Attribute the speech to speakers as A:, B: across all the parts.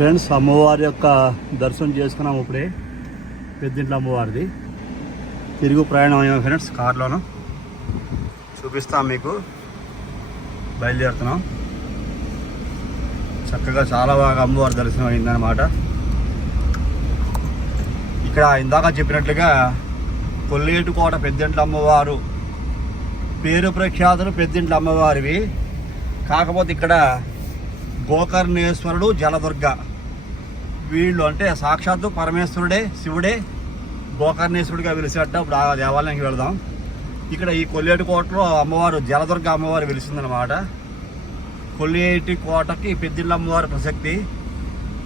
A: Friends అమ్మవారి యొక్క దర్శనం చేసుకున్నాం ఇప్పుడే. పెద్దింట్ల అమ్మవారిది. తిరుగు ప్రయాణం అయ్యాం ఫ్రెండ్స్ కార్లోను. చూపిస్తాం మీకు. బయలుదేరుతున్నాం. చక్కగా చాలా బాగా అమ్మవారి దర్శనం అయిందనమాట ఇక్కడ ఇందాక చెప్పినట్లుగా కొల్లేటుకోట పెద్దింట్ల అమ్మవారు. పేరు ప్రఖ్యాతులు పెద్దింట్ల అమ్మవారివి. కాకపోతే ఇక్కడ గోకర్ణేశ్వరుడు జలదుర్గ. వీళ్ళు అంటే సాక్షాత్తు పరమేశ్వరుడే శివుడే గోకర్ణేశ్వరుడిగా వెలిసేట ఇప్పుడు ఆ దేవాలయానికి వెళదాం. ఇక్కడ ఈ కొల్లేటి కోటలో అమ్మవారు జలదుర్గ అమ్మవారు వెలిసిందనమాట కొల్లేటి కోటకి పెద్దిళ్ళ అమ్మవారి ప్రసక్తి.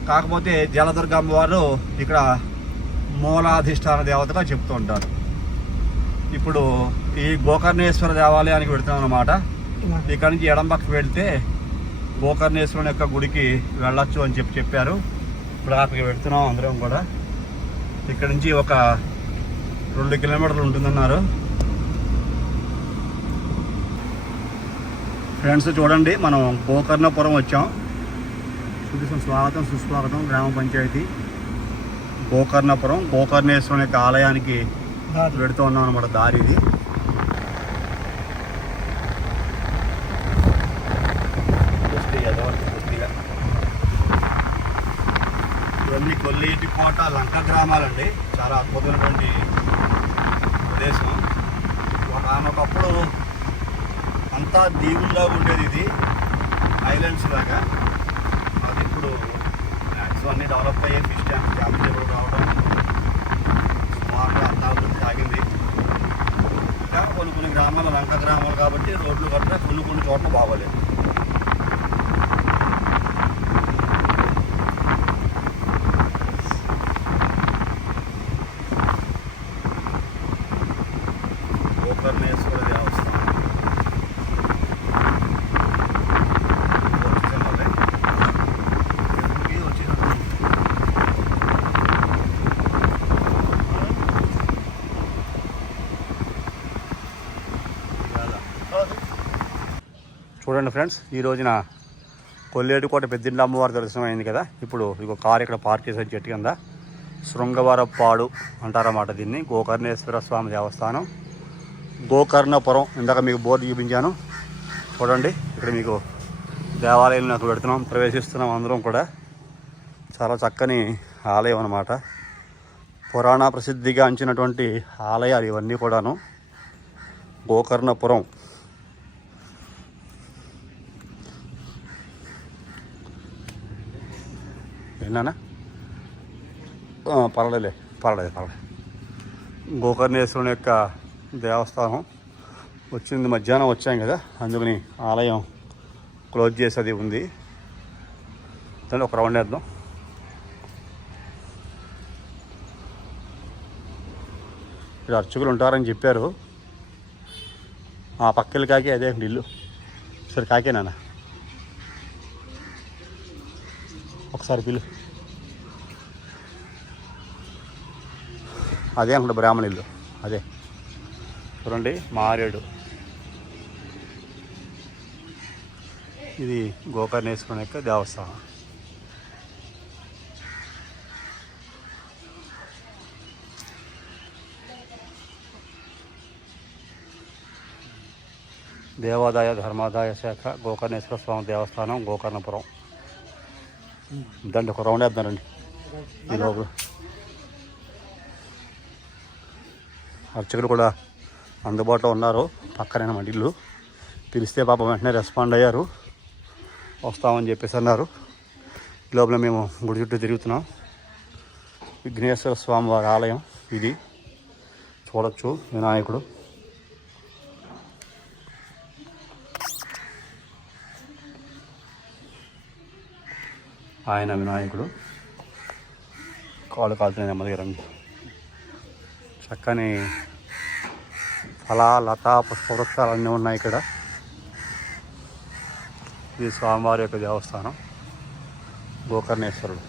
A: కాకపోతే జలదుర్గ అమ్మవారు ఇక్కడ మూలాధిష్టాన దేవతగా చెప్తూ ఉంటారు. ఇప్పుడు ఈ గోకర్ణేశ్వర దేవాలయానికి వెళ్తున్నాం అనమాట ఇక్కడ నుంచి ఎడం పక్కకు వెళ్తే గోకర్ణేశ్వరుని యొక్క గుడికి వెళ్ళొచ్చు అని చెప్పి చెప్పారు. ఇప్పుడు అక్కడికి వెళ్తున్నాం అందరం కూడా. ఇక్కడ నుంచి ఒక రెండు కిలోమీటర్లు ఉంటుందన్నారు. ఫ్రెండ్స్ చూడండి మనం గోకర్ణపురం వచ్చాం. చూపిస్తాం స్వాగతం సుస్వాగతం గ్రామ పంచాయతీ. గోకర్ణపురం గోకర్ణేశ్వరుని యొక్క ఆలయానికి వెడుతూ ఉన్నాం అనమాట దారి ఇది జస్ట్ ఎదవరకు కొద్దిగా. ఇవన్నీ కొల్లేటి లంక గ్రామాలండి. చాలా అద్భుతమైనటువంటి ప్రదేశం. ఒక ఆనొకప్పుడు అంతా దీవుల్లాగా ఉండేది ఇది ఐలాండ్స్ లాగా. అది ఇప్పుడు మ్యాక్సిమం అన్ని డెవలప్ అయ్యే ఫిష్ ట్యాంక్ క్యాపిటల్ రావడం సుమారుగా అంతా అభివృద్ధి సాగింది ఇంకా కొన్ని కొన్ని గ్రామాలు లంక గ్రామాలు కాబట్టి రోడ్లు కట్టినా కొన్ని కొన్ని చోట్ల బాగోలేదు. గోకర్ణేశ్వర దేవస్థానం చూడండి ఫ్రెండ్స్ ఈ రోజున కొల్లేటికోట పెద్దింటి అమ్మవారి దర్శనం అయింది కదా. ఇప్పుడు ఇక కారు ఇక్కడ పార్క్ చేసే చెట్టు కింద శృంగవరపాడు అంటారన్నమాట దీన్ని. గోకర్ణేశ్వర స్వామి దేవస్థానం. గోకర్ణపురం. ఇందాక మీకు బోర్డు చూపించాను. చూడండి ఇక్కడ మీకు దేవాలయం నాకు పెడుతున్నాం ప్రవేశిస్తున్నాం అందరం కూడా. చాలా చక్కని ఆలయం అన్నమాట. పురాణ ప్రసిద్ధిగా అంచినటువంటి ఆలయాలు ఇవన్నీ కూడాను. గోకర్ణపురం. విన్నానా ఆ, పర్వాలేదులే పర్వాలేదు పర్వాలేదు. గోకర్ణేశ్వరుని యొక్క దేవస్థానం. వచ్చింది మధ్యాహ్నం వచ్చాం కదా అందుకని ఆలయం క్లోజ్ చేసేది ఉంది. దాన్ని ఒక రౌండ్ వేద్దాం. ఇక్కడ అర్చకులు ఉంటారని చెప్పారు. ఆ పక్కలు కాకి అదే ఇల్లు. సరే కాకేనా ఒకసారి పిల్లు అదే అక్కడ బ్రాహ్మణ ఇల్లు. అదే. చూడండి మారేడు. ఇది గోకర్ణేశ్వరుని యొక్క దేవస్థానం. దేవాదాయ ధర్మాదాయ శాఖ గోకర్ణేశ్వర స్వామి దేవస్థానం గోకర్ణపురం. దండి ఒక రౌండ్ వేద్దానండి ఈ లోపల అర్చకులు కూడా అందుబాటులో ఉన్నారు. పక్కన మన ఇల్లు? పిలిస్తే పాపం వెంటనే రెస్పాండ్ అయ్యారు. వస్తామని చెప్పేసి అన్నారు. లోపల మేము గుడి చుట్టూ తిరుగుతున్నాం. విఘ్నేశ్వర స్వామి వారి ఆలయం ఇది. చూడొచ్చు వినాయకుడు. ఆయన వినాయకుడు. కాలు కాల్చిన నెమ్మదిగా రండి. చక్కని ఫల లత పుష్పవృక్షాలు అన్నీ ఉన్నాయి ఇక్కడ. ఇది స్వామివారి యొక్క దేవస్థానం గోకర్ణేశ్వరుడు.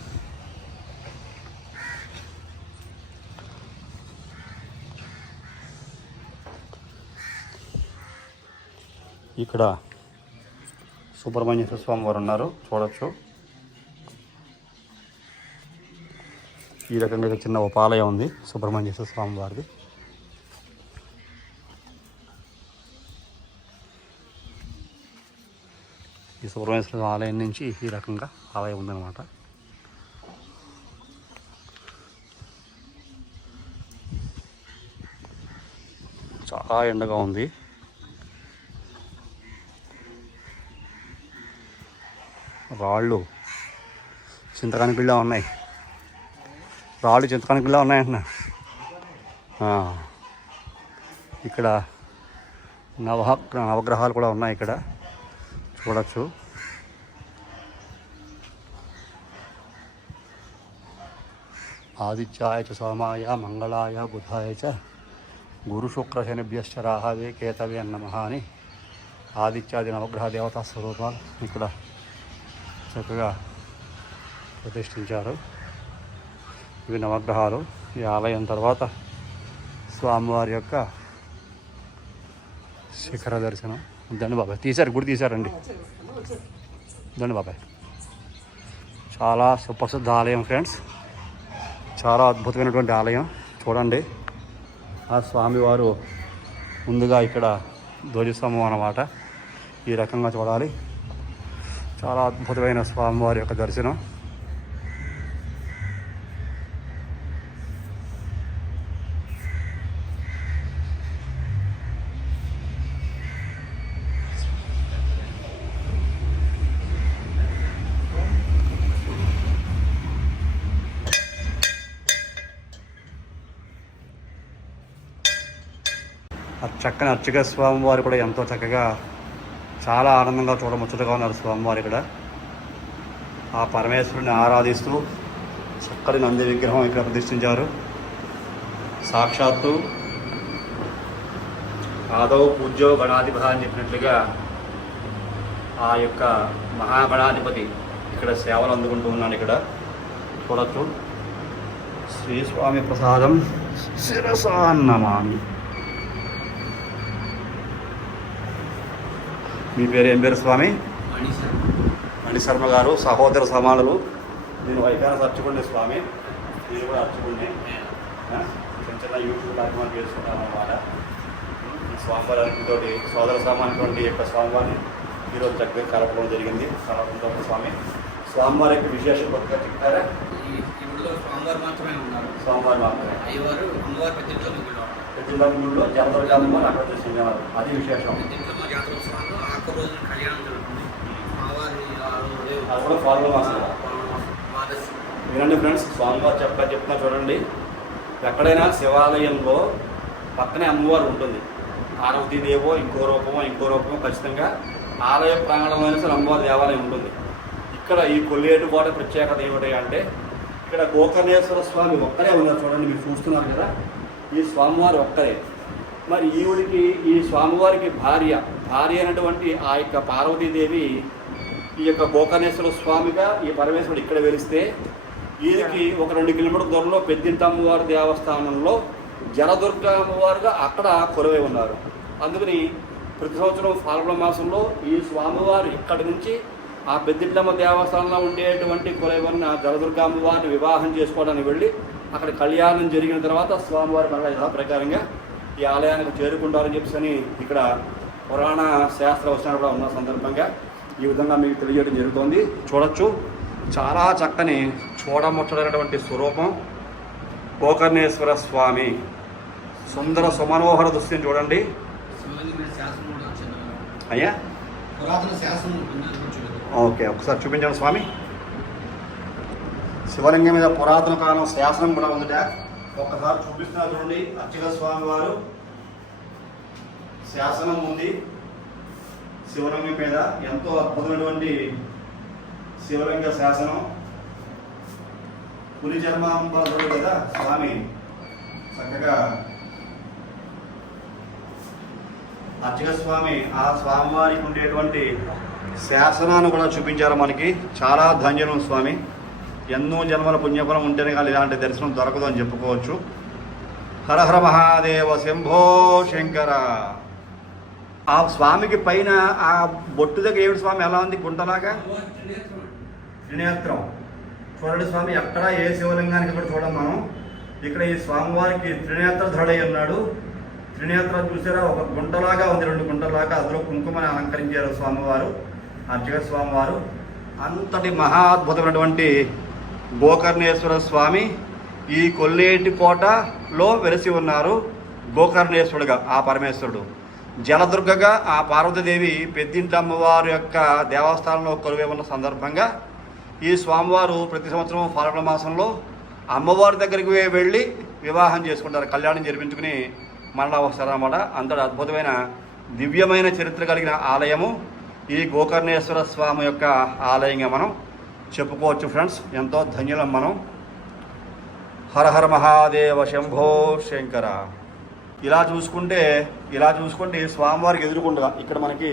A: ఇక్కడ సుబ్రహ్మణ్యేశ్వర స్వామి వారు ఉన్నారు చూడొచ్చు. ఈ రకంగా చిన్న ఉపాలయం ఉంది సుబ్రహ్మణ్యేశ్వర స్వామి వారిది ఈ సుబ్రహ్మణ్యేశ్వర ఆలయం నుంచి ఈ రకంగా ఆలయం ఉందన్నమాట. చాలా ఎండగా ఉంది. రాళ్ళు చింతకానికి ఉన్నాయి. రాళ్ళు చింతకానికి బిళ్ళ ఉన్నాయంటున్నా. ఇక్కడ నవ నవగ్రహాలు కూడా ఉన్నాయి ఇక్కడ. చూడొచ్చు. ఆదిత్యాయ చ సోమాయ మంగళాయ బుధాయ చ గురు శుక్ర శనిభ్యశ్చ రాహవే కేతవే నమ అని ఆదిత్యాది నవగ్రహ దేవతా స్వరూపాలు ఇక్కడ చక్కగా ప్రతిష్ఠించారు. ఇవి నవగ్రహాలు. ఈ ఆలయం తర్వాత స్వామివారి యొక్క శిఖర దర్శనం. దండి బాబాయ్. తీశారు గుడి తీశారండి. దండి బాబాయ్. చాలా సుప్రసిద్ధ ఆలయం ఫ్రెండ్స్. చాలా అద్భుతమైనటువంటి ఆలయం. చూడండి. ఆ స్వామివారు ముందుగా ఇక్కడ ధ్వజస్తంభం అన్నమాట. ఈ రకంగా చూడాలి. చాలా అద్భుతమైన స్వామివారి యొక్క దర్శనం. చక్కని అర్చక స్వామివారు కూడా ఎంతో చక్కగా చాలా ఆనందంగా చూడముచ్చటగా ఉన్నారు స్వామివారు ఇక్కడ. ఆ పరమేశ్వరుని ఆరాధిస్తూ చక్కటి నంది విగ్రహం ఇక్కడ ప్రతిష్ఠించారు. సాక్షాత్తు ఆదౌ పూజ్యో గణాధిప అని చెప్పినట్లుగా ఆ యొక్క మహాగణాధిపతి ఇక్కడ సేవలు అందుకుంటూ ఉన్నాను ఇక్కడ. చూడచ్చు. శ్రీ స్వామి ప్రసాదం శిరసాన్నమామి మీ పేరు ఏం పేరు స్వామి? మణి శర్మ. గారు సహోదర సమానులు. నేను వైఖాన అర్చుకుండే స్వామి. నేను కూడా అర్చుకుండే? చిన్న చిన్న యూట్యూబ్ కార్యక్రమాలు చేసుకుంటాను అన్నమాట. ఈ స్వామివారి అనుకుంటోటి సోదర సామాన్యటువంటి యొక్క స్వామివారిని ఈరోజు చక్కగా కలపడం జరిగింది. కలపడంతో స్వామి. స్వామివారి యొక్క విశేషం కొత్తగా చెప్తారా
B: గుడిలో స్వామివారు మాత్రమే ఉన్నారు.
A: స్వామివారి మాత్రమే.
B: అయ్యవారు అమ్మవారు పెద్దింట్లో ముగ్గురు
A: పెద్దలంగుల్లో జలదుర్గామ్మ అక్కడ అది విశేషం.
B: జాతర ఆఖరి రోజున కళ్యాణం జరుగుతుంది. రోజు
A: అది కూడా ఫాల్గొన మాసం
B: ద్వాదశి
A: వినండి ఫ్రెండ్స్ స్వామివారు చెప్ప చెప్తున్నా చూడండి. ఎక్కడైనా శివాలయంలో పక్కనే అమ్మవారు ఉంటుంది. పార్వతీ దేవో ఇంకో రూపమో ఇంకో రూపమో ఖచ్చితంగా ఆలయ ప్రాంగణంలోనే సరే అమ్మవారి దేవాలయం ఉంటుంది. ఇక్కడ ఈ కొల్లేరు కోట ప్రత్యేకత ఏమిటి అంటే ఇక్కడ గోకర్ణేశ్వర స్వామి ఒక్కరే ఉన్నారు చూడండి మీరు చూస్తున్నారు కదా. ఈ స్వామివారు ఒక్కరే. మరి ఈవిడికి ఈ స్వామివారికి భార్య. భార్య అయినటువంటి ఆ యొక్క పార్వతీదేవి ఈ యొక్క గోకర్ణేశ్వర స్వామిగా ఈ పరమేశ్వరుడు ఇక్కడ వెలిస్తే ఈయనకి ఒక రెండు కిలోమీటర్ దూరంలో పెద్దింటమ్మవారి దేవస్థానంలో జలదుర్గ అమ్మవారుగా అక్కడ కొలువై ఉన్నారు. అందుకని ప్రతి సంవత్సరం ఫాల్గుణ మాసంలో ఈ స్వామివారు ఇక్కడి నుంచి ఆ పెద్దింటమ్మ దేవస్థానంలో ఉండేటువంటి కొలైవన్న జలదుర్గ అమ్మవారిని వివాహం చేసుకోవడానికి వెళ్ళి అక్కడ కళ్యాణం జరిగిన తర్వాత స్వామివారి మరలా యథా ప్రకారంగా ఈ ఆలయానికి చేరుకుంటారని చెప్పేసి ఇక్కడ పురాణ శాస్త్ర వచనాలు కూడా ఉన్న సందర్భంగా ఈ విధంగా మీకు తెలియజేయడం జరుగుతోంది. చూడొచ్చు. చాలా చక్కని చూడముచ్చడైనటువంటి స్వరూపం. గోకర్ణేశ్వర స్వామి. సుందర సుమనోహర దృశ్యం చూడండి. అయ్యా? ఓకే ఒకసారి చూపించండి స్వామి. శివలింగం మీద పురాతన కాలం శాసనం కూడా ఉందిట. ఒక్కసారి చూపిస్తున్నారు చూడండి. అర్చక స్వామి వారు. శాసనం ఉంది. శివలింగం మీద ఎంతో అద్భుతమైనటువంటి శివలింగ శాసనం. పులి జన్మాంబరుడు కదా స్వామి చక్కగా అర్చక స్వామి ఆ స్వామివారికి ఉండేటువంటి శాసనాన్ని కూడా చూపించారు మనకి. చాలా ధన్యనం స్వామి. ఎన్నో జన్మల పుణ్యఫలం ఉంటేనే కానీ ఇలాంటి దర్శనం దొరకదు అని చెప్పుకోవచ్చు. హరహర మహాదేవ శంభో శంకర. ఆ స్వామికి పైన ఆ బొట్టు దగ్గర ఏడు స్వామి? ఎలా ఉంది గుంటలాగా? త్రినేత్రం. చూడండి స్వామి ఎక్కడ ఏ శివలింగానికి కూడా చూడం మనం. ఇక్కడ ఈ స్వామివారికి త్రినేత్ర ధృడై ఉన్నాడు. త్రినేత్ర చూసారా? ఒక గుంటలాగా ఉంది రెండు గుంటలాగా. అందులో కుంకుమని అలంకరించారు స్వామివారు అర్చక స్వామివారు. అంతటి మహా అద్భుతమైనటువంటి గోకర్ణేశ్వర స్వామి ఈ కొల్లేటి కోటలో వెలిసి ఉన్నారు గోకర్ణేశ్వరుడుగా ఆ పరమేశ్వరుడు. జలదుర్గగా ఆ పార్వతీదేవి పెద్దింటి అమ్మవారి యొక్క దేవస్థానంలో కొలువై ఉన్న సందర్భంగా ఈ స్వామివారు ప్రతి సంవత్సరం ఫాల్గుణ మాసంలో అమ్మవారి దగ్గరికి వెళ్ళి వివాహం చేసుకుంటారు. కళ్యాణం జరిపించుకుని మరణ వస్తారు అన్నమాట. అంతటి అద్భుతమైన దివ్యమైన చరిత్ర కలిగిన ఆలయము ఈ గోకర్ణేశ్వర స్వామి యొక్క ఆలయంగా మనం చెప్పుకోవచ్చు ఫ్రెండ్స్. ఎంతో ధన్యులం మనం. హర హర మహాదేవ శంభో శంకర. ఇలా చూసుకుంటే ఇలా చూసుకుంటే స్వామివారికి ఎదురుకుండా ఇక్కడ మనకి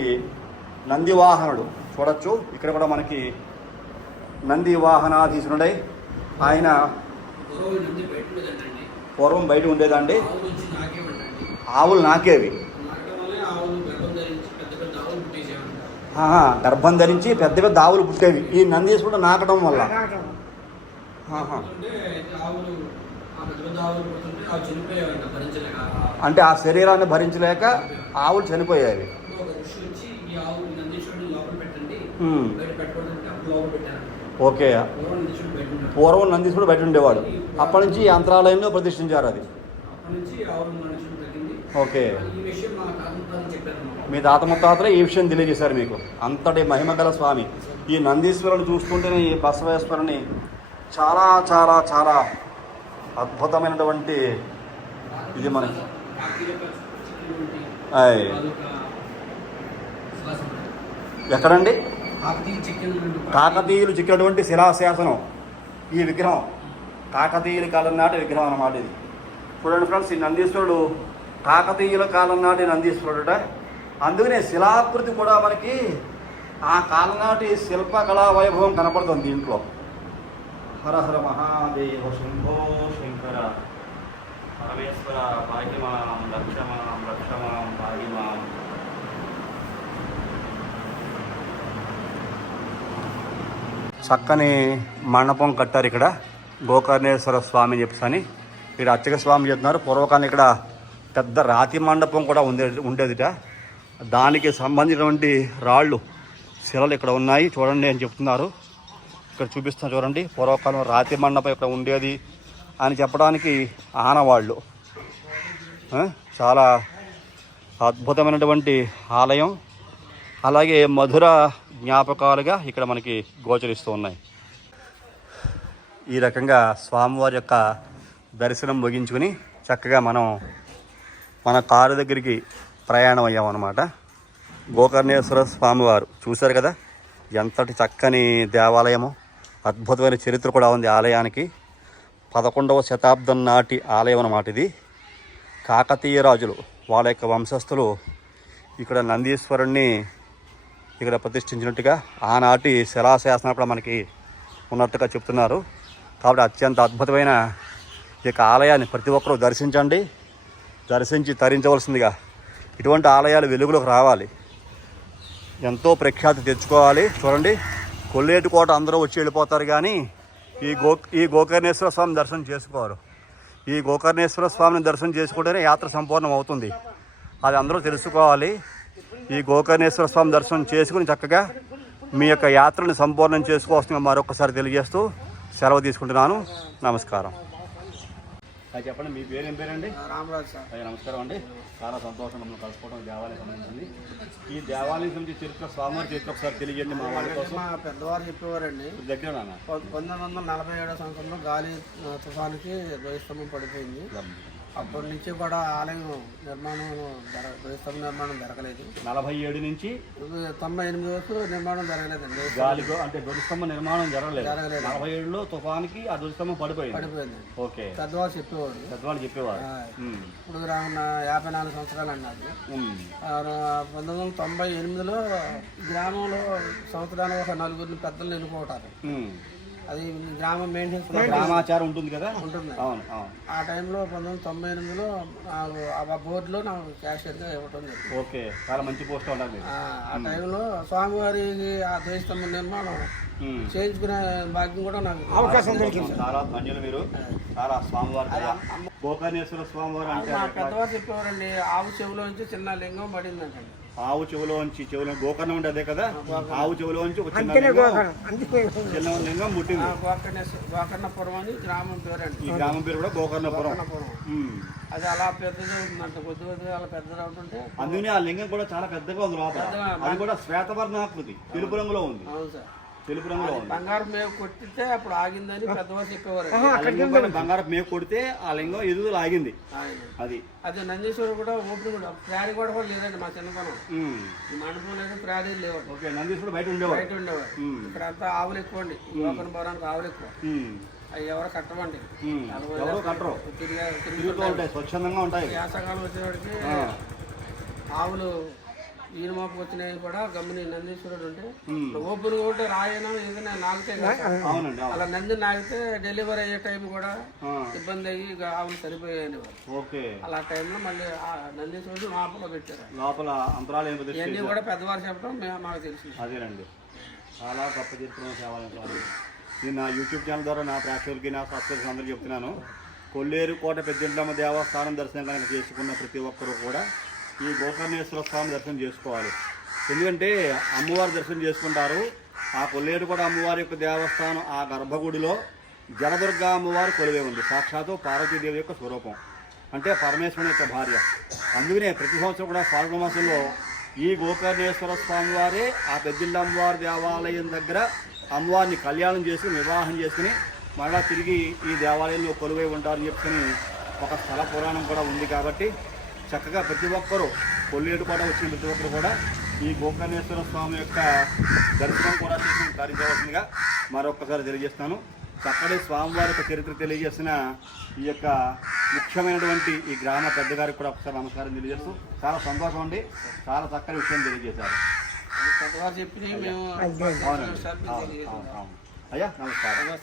A: నంది వాహనుడు చూడొచ్చు. ఇక్కడ కూడా మనకి నంది వాహనాధీశునుడై ఆయన
B: పూర్వం బయట ఉండేదండి.
A: ఆవులు నాకేవి
B: నాకడం వల్లే ఆవులు గర్భం ధరించి పెద్ద పెద్ద ఆవులు పుట్టేసేవాడు
A: ఆహా, గర్భం ధరించి పెద్ద పెద్ద ఆవులు పుట్టేవి. ఈ నందీశ్వరుడు నాకడం వల్ల.
B: అంటే ఆ
A: శరీరాన్ని భరించలేక ఆవులు
B: పెట్టారు
A: ఓకే.
B: పూర్వం నందీశ్వరుడు బయట
A: ఉండేవాడు. అప్పటి నుంచి ఈ అంతరాలయంలో ప్రతిష్ఠించారు అది. ఓకే
B: ఈ విషయం మా తాత చెప్పారు
A: మీ తాత ముత్తాతలే ఈ విషయం తెలియజేశారు మీకు. అంతటి మహిమగల స్వామి. ఈ నందీశ్వరుని చూస్తుంటేనే ఈ బసవేశ్వరుని చాలా చాలా చాలా అద్భుతమైనటువంటి ఇది మనకి. ఎక్కడండి? కాకతీయులు చిక్కినటువంటి శిలాశాసనం. ఈ విగ్రహం. కాకతీయుల కాలం నాటి విగ్రహం అన్నమాట ఇది. చూడండి ఫ్రెండ్స్ ఈ నందీశ్వరుడు కాకతీయుల కాలం నాటి నందీశ్వరుడట. అందుకనే శిలాకృతి కూడా మనకి ఆ కాలం నాటి శిల్పకళా వైభవం కనపడుతుంది దీంట్లో హర హర మహాదేవ శంభో శంకర. పరమేశ్వర భాగ్యమానం లక్ష్యమాం లక్ష్యమాం భాగ్యమానం చక్కని మండపం కట్టారు ఇక్కడ. గోకర్ణేశ్వర స్వామి చెప్పని ఇక్కడ అర్చక స్వామి చెప్తున్నారు. పూర్వకాలం ఇక్కడ పెద్ద రాతి మండపం కూడా ఉండే ఉండేదిట. దానికి సంబంధించినటువంటి రాళ్ళు శిలలు ఇక్కడ ఉన్నాయి. చూడండి అని చెప్తున్నారు. ఇక్కడ చూపిస్తున్నా చూడండి. పూర్వకాలం రాతి మండపం ఇక్కడ ఉండేది అని చెప్పడానికి ఆనవాళ్ళు. చాలా అద్భుతమైనటువంటి ఆలయం. అలాగే మధుర జ్ఞాపకాలుగా ఇక్కడ మనకి గోచరిస్తూ ఉన్నాయి. ఈ రకంగా స్వామివారి యొక్క దర్శనం ముగించుకుని చక్కగా మనం మన కారు దగ్గరికి ప్రయాణం అయ్యామన్నమాట గోకర్ణేశ్వర స్వామివారు. చూశారు కదా? ఎంతటి చక్కని దేవాలయము. అద్భుతమైన చరిత్ర కూడా ఉంది ఆలయానికి. పదకొండవ శతాబ్దం నాటి ఆలయం అన్నమాట ఇది. కాకతీయ రాజులు వాళ్ళ యొక్క వంశస్థులు ఇక్కడ నందీశ్వరుణ్ణి ఇక్కడ ప్రతిష్ఠించినట్టుగా ఆనాటి శిలాశాసనం కూడా మనకి ఉన్నట్టుగా చెప్తున్నారు. కాబట్టి అత్యంత అద్భుతమైన ఈ యొక్క ఆలయాన్ని ప్రతి ఒక్కరూ దర్శించండి. దర్శించి తరించవలసిందిగా ఇటువంటి ఆలయాలు వెలుగులోకి రావాలి. ఎంతో ప్రఖ్యాతి తెచ్చుకోవాలి. చూడండి కొల్లేటి కోట అందరూ వచ్చి వెళ్ళిపోతారు కానీ ఈ గో ఈ గోకర్ణేశ్వర స్వామి దర్శనం చేసుకోరు. ఈ గోకర్ణేశ్వర స్వామిని దర్శనం చేసుకుంటేనే యాత్ర సంపూర్ణం అవుతుంది అది అందరూ తెలుసుకోవాలి. ఈ గోకర్ణేశ్వర స్వామి దర్శనం చేసుకుని చక్కగా మీ యొక్క యాత్రను సంపూర్ణం చేసుకోవాల్సిన మరొకసారి తెలియజేస్తూ సెలవు తీసుకుంటున్నాను. నమస్కారం. చెప్పండి మీ పేరు ఏం పేరండి?
B: రామరాజు సార్.
A: అయ్యా నమస్కారం అండి. చాలా సంతోషం మమ్మల్ని కలుసుకోవడం దేవాలయం సంబంధించింది. ఈ దేవాలయం గురించి చరిత్ర స్వామివారి చరిత్ర ఒకసారి తెలియజేయండి మా వాళ్ళ కోసం.
B: మా పెద్దవారు చెప్పేవారండి.
A: దగ్గర
B: పంతొమ్మిది వందల నలభై ఏడో సంవత్సరంలో గాలి తుఫానుకి ద్వైస్తంభం పడిపోయింది. అప్పటి నుంచి కూడా ఆలయం నిర్మాణం జర ద్వైస్తంభ నిర్మాణం జరగలేదు.
A: నలభై ఏడు నుంచి
B: తొంభై ఎనిమిది వరకు నిర్మాణం జరగలేదండి.
A: గాలిగో అంటే ధ్వజస్తంభం నిర్మాణం జరగలేదు.
B: జరగలేదు.
A: నలభై ఏడులో తుఫానికి ఆ ధ్వజస్తంభం పడిపోయింది.
B: పడిపోయింది.
A: ఓకే.
B: పెద్దవారు చెప్పేవాడు
A: పెద్దవాళ్ళు ఉమ్,
B: ఇప్పుడు రానున్న యాభై నాలుగు సంవత్సరాలు అన్నది
A: ఉమ్,
B: పంతొమ్మిది వందల తొంభై ఎనిమిదిలో గ్రామంలో సంవత్సరానికి ఒక నలుగురిని పెద్దలు
A: ఉమ్,
B: అది గ్రామ మెయింటెనెన్స్
A: గ్రామాచారం ఉంటుంది కదా?
B: ఉంటుంది.
A: అవును అవును.
B: ఆ టైంలో పంతొమ్మిది వందల తొంభై ఎనిమిదిలో ఆ బోర్డులో నాకు క్యాషియర్గా ఇవ్వటం జరిగింది.
A: ఓకే చాలా మంచి పోస్ట్ ఉండాలి
B: ఆ టైంలో స్వామివారికి ఆ ద్వైస్తంభ నిర్మాణం చేయించుకునే భాగ్యం కూడా నాకు
C: అవకాశం దొరికింది.
A: చాలా ధన్యులు మీరు. చాలా స్వామివారి గోకర్ణేశ్వర స్వామివారు అంటే
B: మా పెద్దవారు చెప్పేవారండి ఆవు చెవిలోంచి చిన్న లింగం పడిందంటండి.
A: ఆవు చెవులోంచి చెవులో గోకర్ణం ఉంటే అదే కదా ఆవు చెవులోంచి ఒక చిన్న లింగం
C: గోకర్ణం
A: చిన్న లింగం పుట్టింది
B: గోకర్ణేశ్వర గోకర్ణపురం అని గ్రామం పేరండి.
A: ఈ గ్రామం పేరు కూడా గోకర్ణపురం.
B: గోకర్ణపురం.
A: ఉమ్.
B: అది అలా పెద్దది అవుతుందంట కొద్ది కొద్దిగా అలా పెద్దది అవుతుంటే
A: అందుకని ఆ లింగం కూడా చాలా పెద్దగా ఉంది లోపల.
B: పెద్దగా.
A: అది కూడా శ్వేతవర్ణాకృతి తెలుపు రంగులో ఉంది.
B: అవును సార్.
A: తెలుపు రంగులో ఉంది.
B: బంగారం మేము కొట్టితే అప్పుడు ఆగిందని పెద్దవారు చెప్పేవారు.
A: ఆ లింగం కూడా బంగారం మేపు కొడితే ఆ లింగం ఎదుగుదల ఆగింది. అది.
B: అది నందీశ్వరం కూడా ఓపెన్ కూడా ప్రారీ కూడా కూడా లేదండి మా చిన్నతనం.
A: ఉమ్.
B: ఈ మండపం లేదు ప్రారీ లేవు
A: ఓకే నందీశ్వరుడు బయట ఉండేవాడు.
B: బయట ఉండేవారు
A: ఉమ్.
B: ఇక్కడ అంతా ఆవులు ఎక్కువ అండి. గోకర్ణ భవనానికి ఆవులు ఎక్కువ.
A: ఉమ్.
B: అవి ఎవరు కట్టమండి
A: ఉమ్. ఎవరో కట్టరు.
B: తిరిగా తిరిగి
A: తిరుగుతూ ఉంటాయి స్వచ్ఛందంగా ఉంటాయి.
B: వేసవకాలం వచ్చేవాడికి. ఆవులు ఈయన వచ్చినవి కూడా గమ్ముని నందీశ్వరుడు ఉంటే. ఓపెన్ ఉంటే రాయన ఏదైనా నాగితే అలా నంది నాగితే డెలివరీ అయ్యే టైం కూడా. ఇబ్బంది అయ్యి ఇక ఆవులు చనిపోయాయి
A: ఓకే.
B: అలా టైంలో మళ్ళీ నందీశ్వరుడు లోపల పెట్టారు.
A: లోపల అంతరాలు
B: ఇవన్నీ కూడా పెద్దవారు చెప్పడం మేము మాకు తెలిసింది
A: అదేనండి. చాలా గొప్ప చరిత్ర సేవలు నేను నా యూట్యూబ్ ఛానల్ ద్వారా నా ప్రేక్షకులకి నా సబ్స్క్రైబర్స్ అందరికీ చెప్తున్నాను. కొల్లేరు కోట పెద్దింట్లమ్మ దేవస్థానం దర్శనం కనుక చేసుకున్న ప్రతి ఒక్కరూ కూడా ఈ గోకర్ణేశ్వర స్వామి దర్శనం చేసుకోవాలి. ఎందుకంటే అమ్మవారి దర్శనం చేసుకుంటారు. ఆ కొల్లేరు కూడా అమ్మవారి యొక్క దేవస్థానం ఆ గర్భగుడిలో జలదుర్గా అమ్మవారి కొలువే ఉంది. సాక్షాత్తు పార్వతీదేవి యొక్క స్వరూపం. అంటే పరమేశ్వరుని యొక్క భార్య. అందుకనే ప్రతి సంవత్సరం కూడా ఫాల్గుణ మాసంలో ఈ గోకర్ణేశ్వర స్వామి వారే ఆ పెద్దిళ్ళ అమ్మవారి దేవాలయం దగ్గర అమ్మవారిని కళ్యాణం చేసుకుని వివాహం చేసుకుని మళ్ళా తిరిగి ఈ దేవాలయంలో కొలువై ఉంటారని చెప్పుకొని ఒక స్థల పురాణం కూడా ఉంది కాబట్టి చక్కగా ప్రతి ఒక్కరూ కొల్లేరు కూడా వచ్చిన ప్రతి ఒక్కరు కూడా ఈ గోకర్ణేశ్వర స్వామి యొక్క దర్శనం కూడా చేసి తరించవలసిందిగా మరొకసారి తెలియజేస్తాను. చక్కటి స్వామివారి యొక్క చరిత్ర తెలియజేసిన ఈ యొక్క ముఖ్యమైనటువంటి ఈ గ్రామ పెద్దగారికి కూడా ఒకసారి నమస్కారం తెలియజేస్తూ చాలా సంతోషం అండి. చాలా చక్కని విషయం తెలియజేశారు. అయ్యా నమస్కారం.